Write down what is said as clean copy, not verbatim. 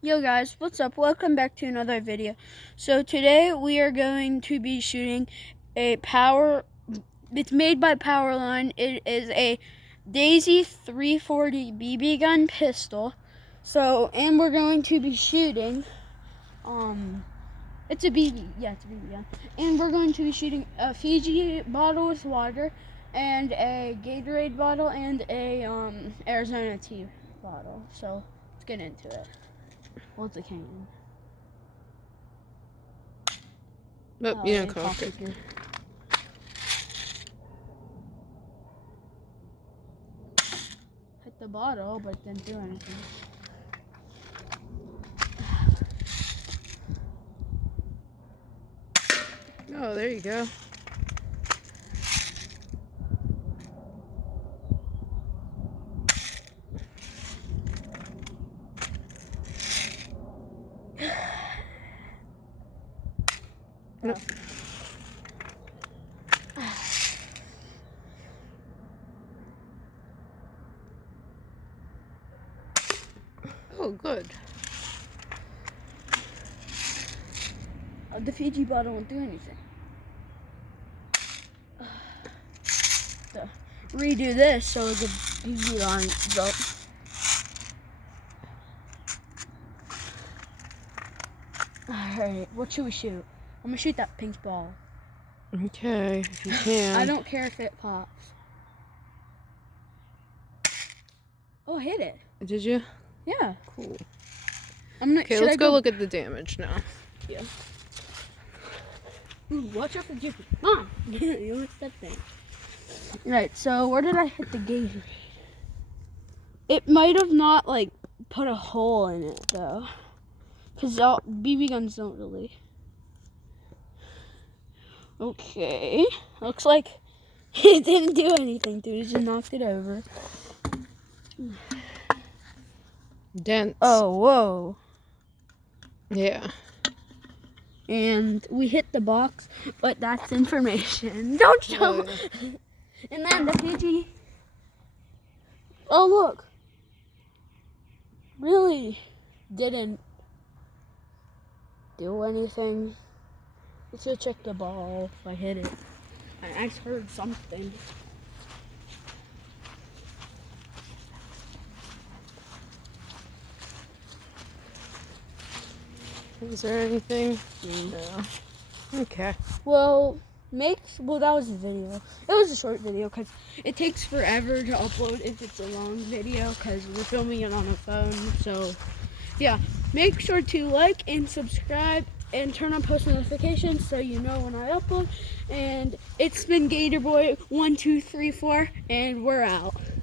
Yo guys, what's up? Welcome back to another video. So today we are going to be shooting it's made by Powerline. It is a Daisy 340 BB gun pistol. And we're going to be shooting, it's a BB gun. And we're going to be shooting a Fiji bottle with water and a Gatorade bottle and a Arizona tea bottle. So let's get into it. What's a cannon? Nope, you didn't cock it. Hit the bottle, but didn't do anything. Oh, there you go. Nope. Oh, good. The Fiji bottle won't do anything. So, redo this so it could be on the. Alright, what should we shoot? I'm gonna shoot that pink ball. Okay, if you can. I don't care if it pops. Oh, I hit it. Did you? Yeah. Cool. Okay, let's go look at the damage now. Yeah. Ooh, watch out for Jiffy. Mom! You missed that thing. Right, so where did I hit the Gatorade? It might have not, put a hole in it, though. Because BB guns don't really. Okay. Looks like it didn't do anything, dude. It just knocked it over. Dents. Oh, whoa. Yeah. And we hit the box, but that's information. Don't show. Oh, yeah. And then the Fiji. Oh, look. Really didn't do anything. Let's go check the ball if I hit it. I heard something. Is there anything? No. Okay. Well, that was the video. It was a short video because it takes forever to upload if it's a long video because we're filming it on a phone. So, yeah, make sure to like and subscribe and turn on post notifications so you know when I upload. And it's been Gatorboy 1234, and we're out.